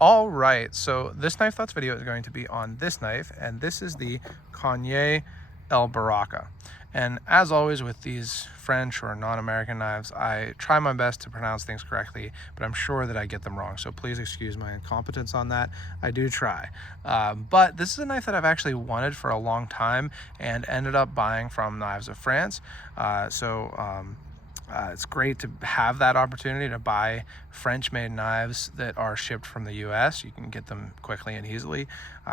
All right, so this knife thoughts video is going to be on this knife, and this is the Cognet El Baraka. And as always with these French or non-American knives, I try my best to pronounce things correctly, but I'm sure that I get them wrong, so please excuse my incompetence on that. I do try. But this is a knife that I've actually wanted for a long time and ended up buying from Knives of France. It's great to have that opportunity to buy French-made knives that are shipped from the US. You can get them quickly and easily.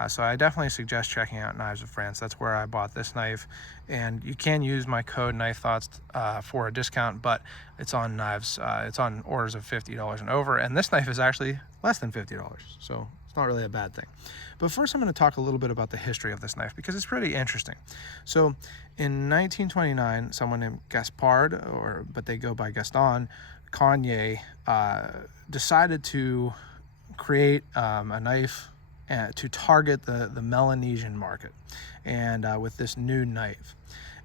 So I definitely suggest checking out Knives of France. That's where I bought this knife. And you can use my code KNIFETHOUGHTS for a discount, but it's on knives. It's on orders of $50 and over. And this knife is actually less than $50. So it's not really a bad thing. But first I'm going to talk a little bit about the history of this knife because it's pretty interesting. So in 1929, someone named Gaspard, but they go by Gaston, Cognet, decided to create a knife to target the Melanesian market, and with this new knife.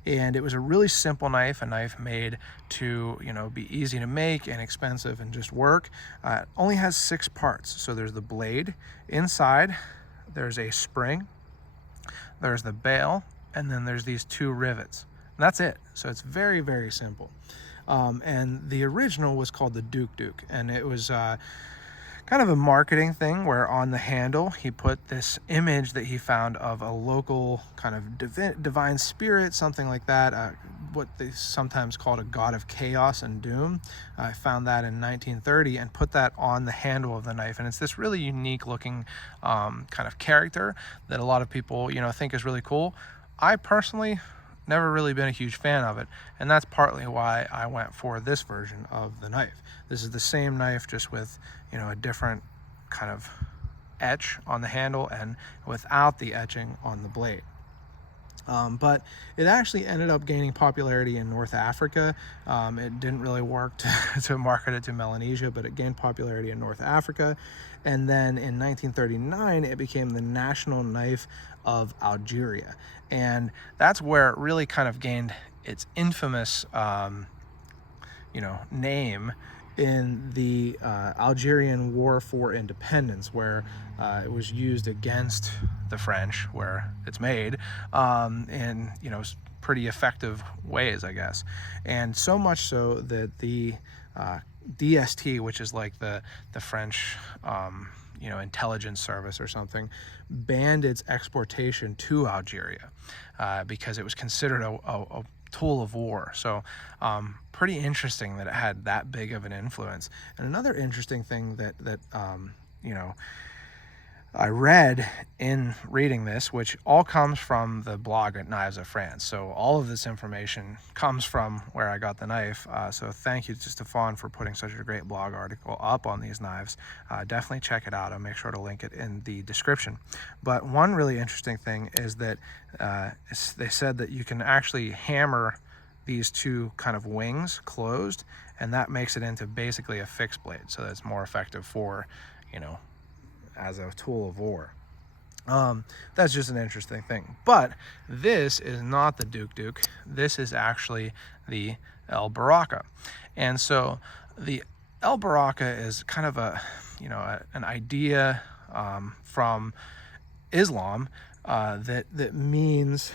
And it was a really simple knife, a knife made to, be easy to make, inexpensive, and just work. It only has 6 parts. So there's the blade inside, there's a spring, there's the bail, and then there's these 2 rivets. And that's it. So it's very, very simple. And the original was called the Douk Douk, and it was kind of a marketing thing where on the handle he put this image that he found of a local kind of divine spirit, something like that, what they sometimes called a god of chaos and doom. I found that in 1930 and put that on the handle of the knife, and it's this really unique looking kind of character that a lot of people think is really cool. I personally never really been a huge fan of it, and that's partly why I went for this version of the knife. This is the same knife, just with a different kind of etch on the handle and without the etching on the blade. But it actually ended up gaining popularity in North Africa. It didn't really work to market it to Melanesia, but it gained popularity in North Africa. And then in 1939, it became the national knife of Algeria. And that's where it really kind of gained its infamous, name in the Algerian War for Independence, where it was used against the French, where it's made, in pretty effective ways, I guess. And so much so that the DST, which is like the French intelligence service or something, banned its exportation to Algeria because it was considered a tool of war. So pretty interesting that it had that big of an influence. And another interesting thing that I read in reading this, which all comes from the blog at Knives of France. So all of this information comes from where I got the knife. So thank you to Stefan for putting such a great blog article up on these knives. Definitely check it out. I'll make sure to link it in the description. But one really interesting thing is that they said that you can actually hammer these 2 kind of wings closed, and that makes it into basically a fixed blade, so that's more effective for as a tool of war. That's just an interesting thing. But this is not the Douk Douk. This is actually the El Baraka. And so the El Baraka is kind of an idea from Islam that means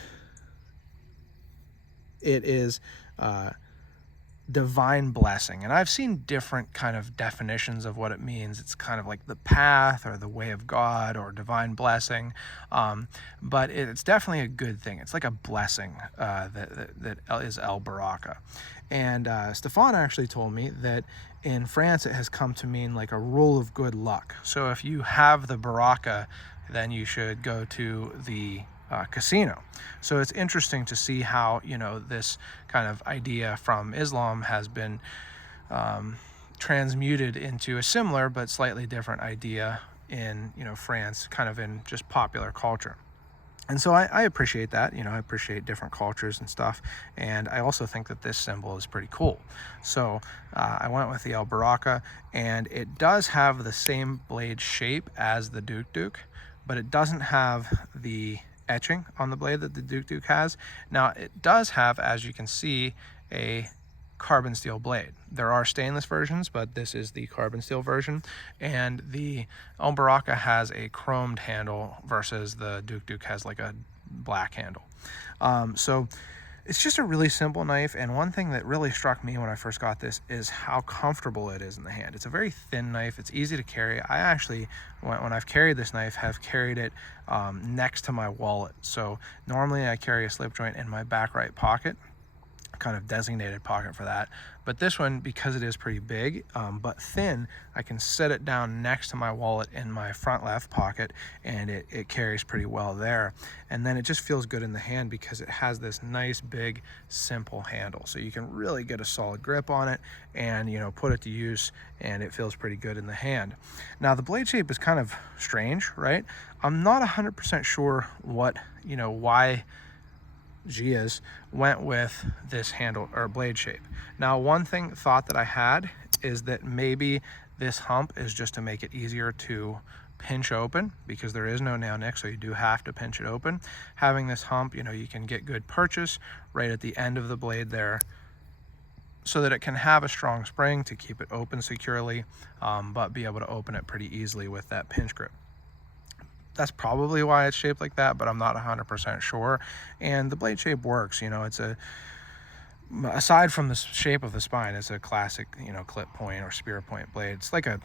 it is divine blessing. And I've seen different kind of definitions of what it means. It's kind of like the path or the way of God or divine blessing, but it's definitely a good thing. It's like a blessing that is El Baraka. And Stefan actually told me that in France it has come to mean like a rule of good luck. So if you have the Baraka, then you should go to the casino. So it's interesting to see how this kind of idea from Islam has been transmuted into a similar but slightly different idea in France, kind of in just popular culture. And so I appreciate that. I appreciate different cultures and stuff, and I also think that this symbol is pretty cool. So I went with the El Baraka, and it does have the same blade shape as the Douk Douk, but it doesn't have the etching on the blade that the Douk Douk has. Now it does have, as you can see, a carbon steel blade. There are stainless versions, but this is the carbon steel version, and the El Baraka has a chromed handle versus the Douk Douk has like a black handle. So it's just a really simple knife, and one thing that really struck me when I first got this is how comfortable it is in the hand. It's a very thin knife, it's easy to carry. I actually, when I've carried this knife, have carried it next to my wallet. So normally I carry a slip joint in my back right pocket, kind of designated pocket for that, but this one, because it is pretty big but thin, I can set it down next to my wallet in my front left pocket, and it carries pretty well there. And then it just feels good in the hand because it has this nice big simple handle, so you can really get a solid grip on it and, you know, put it to use, and it feels pretty good in the hand. Now the blade shape is kind of strange, right? I'm not 100% sure what, you know, why Gias went with this handle or blade shape. Now, one thought that I had is that maybe this hump is just to make it easier to pinch open, because there is no nail nick, so you do have to pinch it open. Having this hump, you know, you can get good purchase right at the end of the blade there, so that it can have a strong spring to keep it open securely, but be able to open it pretty easily with that pinch grip. That's probably why it's shaped like that, but I'm not 100% sure. And the blade shape works, you know, it's aside from the shape of the spine, it's a classic, you know, clip point or spear point blade. It's like a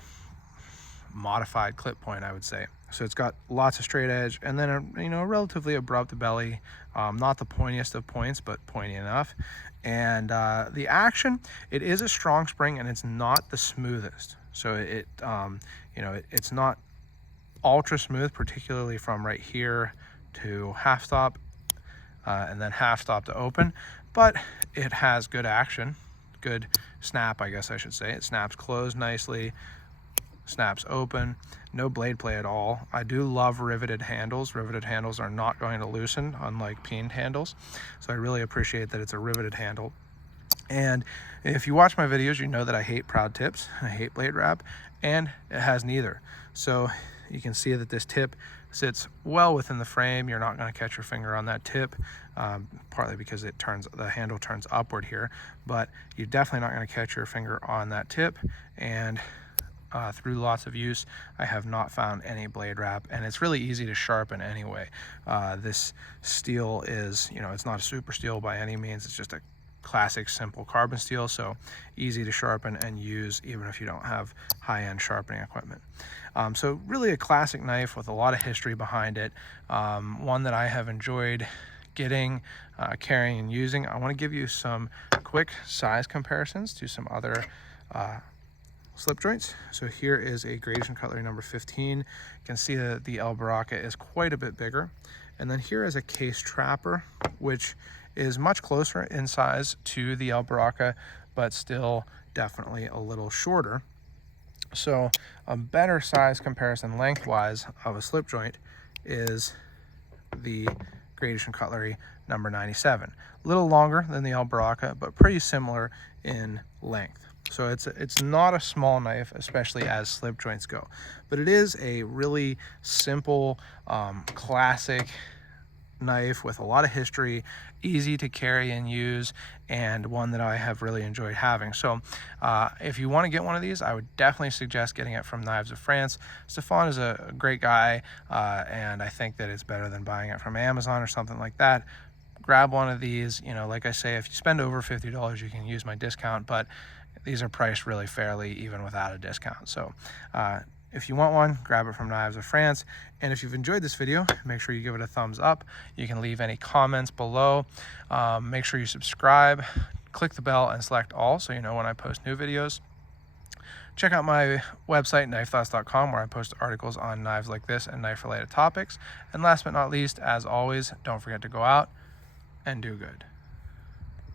modified clip point, I would say. So it's got lots of straight edge, and then a, you know, relatively abrupt belly, not the pointiest of points, but pointy enough. And the action, it is a strong spring, and it's not the smoothest. So it you know, it's not ultra smooth, particularly from right here to half stop, and then half stop to open, but it has good action, good snap, I guess I should say. It snaps closed nicely, snaps open, no blade play at all. I do love riveted handles. Riveted handles are not going to loosen, unlike peened handles, so I really appreciate that it's a riveted handle. And if you watch my videos, you know that I hate proud tips, I hate blade wrap, and it has neither. So you can see that this tip sits well within the frame. You're not going to catch your finger on that tip, partly because the handle turns upward here, but you're definitely not going to catch your finger on that tip. And through lots of use, I have not found any blade wrap, and it's really easy to sharpen anyway. This steel is, you know, it's not a super steel by any means. It's just a classic simple carbon steel, so easy to sharpen and use even if you don't have high-end sharpening equipment. So really a classic knife with a lot of history behind it, one that I have enjoyed getting, carrying, and using. I want to give you some quick size comparisons to some other slip joints. So here is a gradation cutlery number 15. You can see that the El Baraka is quite a bit bigger. And then here is a case trapper, which is much closer in size to the El Baraka, but still definitely a little shorter. So a better size comparison lengthwise of a slip joint is the gradation cutlery number 97. A little longer than the El Baraka, but pretty similar in length. So it's not a small knife, especially as slip joints go, but it is a really simple, classic knife with a lot of history, easy to carry and use, and one that I have really enjoyed having. So if you want to get one of these, I would definitely suggest getting it from Knives of France. Stefan is a great guy, and I think that it's better than buying it from Amazon or something like that. Grab one of these. You know, like I say, if you spend over $50, you can use my discount, but these are priced really fairly even without a discount. So if you want one, grab it from Knives of France. And if you've enjoyed this video, make sure you give it a thumbs up. You can leave any comments below. Make sure you subscribe, click the bell, and select all so you know when I post new videos. Check out my website, knifethoughts.com, where I post articles on knives like this and knife-related topics. And last but not least, as always, don't forget to go out and do good.